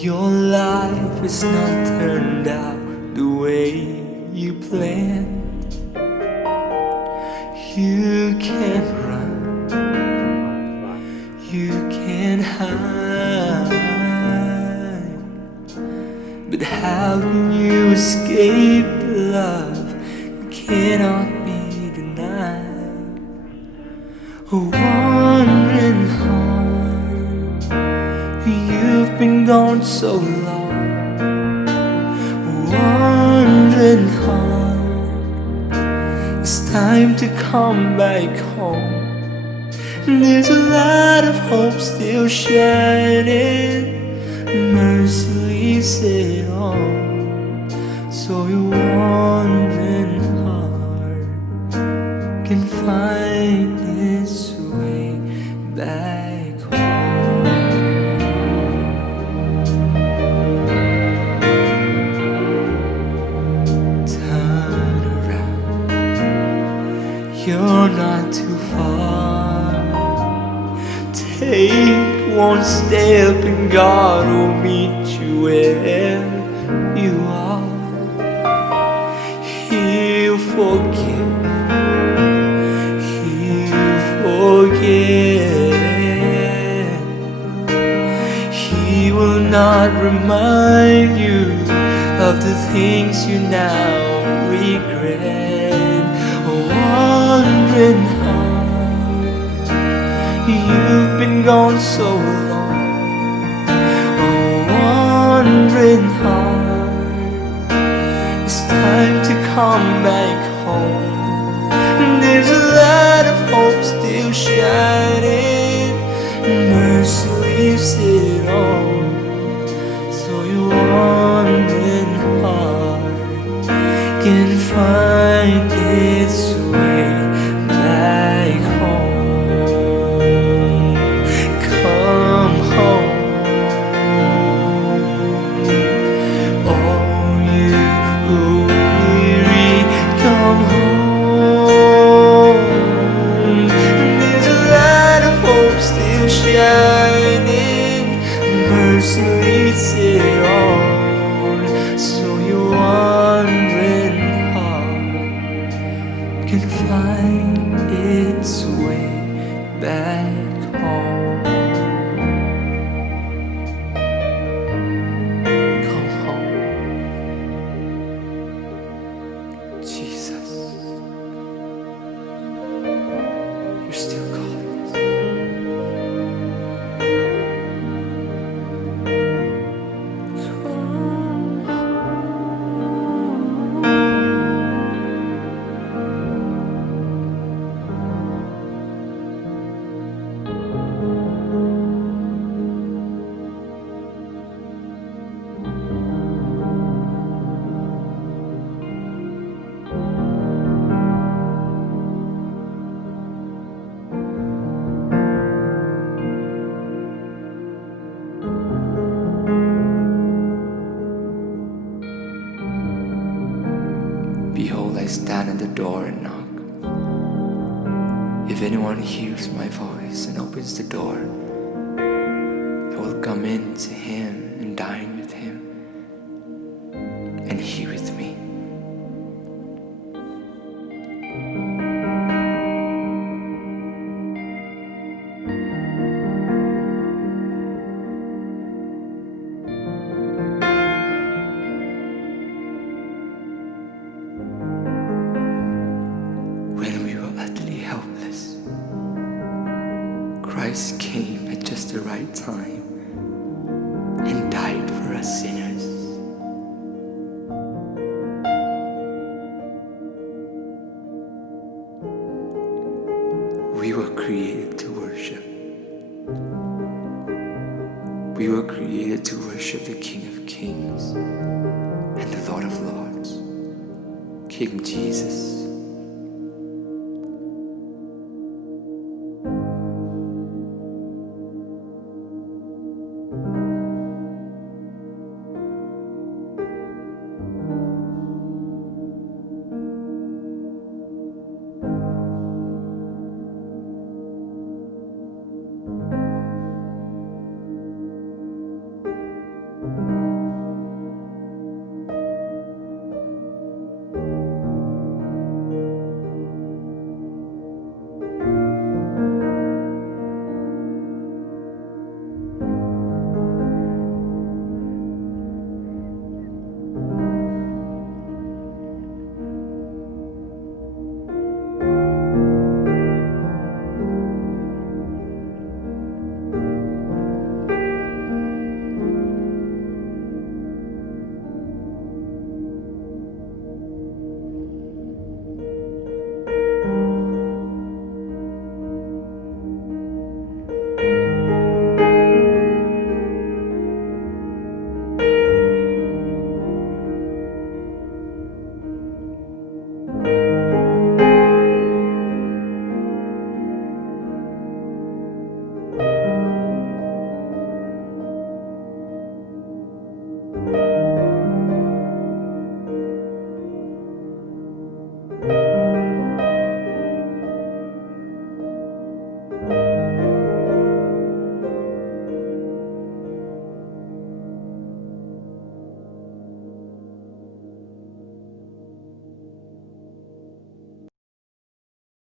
Your life is not turned out the way you planned. You can't run, you can't hide. But how can you escape love that cannot be denied? A wandering heart, you've been gone so long. A wandering heart, it's time to come back home. There's a light of hope still shining, mercy leads it on. So your wandering heart can find its way back home. Turn around, you're not too far. Take one step and God will meet you where you are. He'll forgive, He'll forget. He will not remind you of the things you now regret. A wandering heart, you've been gone so long. A wandering heart, it's time to come back home. There's a light of hope still shining, mercy leaves it on. So your wandering heart can find its way back home. Come home, all you who weary, come home. There's a light of hope still shining, mercy leads it on. So your wandering heart can find its way back home. Come home, Jesus. You're still calling us. Come Behold, I stand at the door and knock. If anyone hears my voice and opens the door, I will come in to him and dine with him, and he with me. When we were utterly helpless, Christ came at just the right time and died for us sinners. We were created to worship. We were created to worship the King of Kings and the Lord of Lords, King Jesus.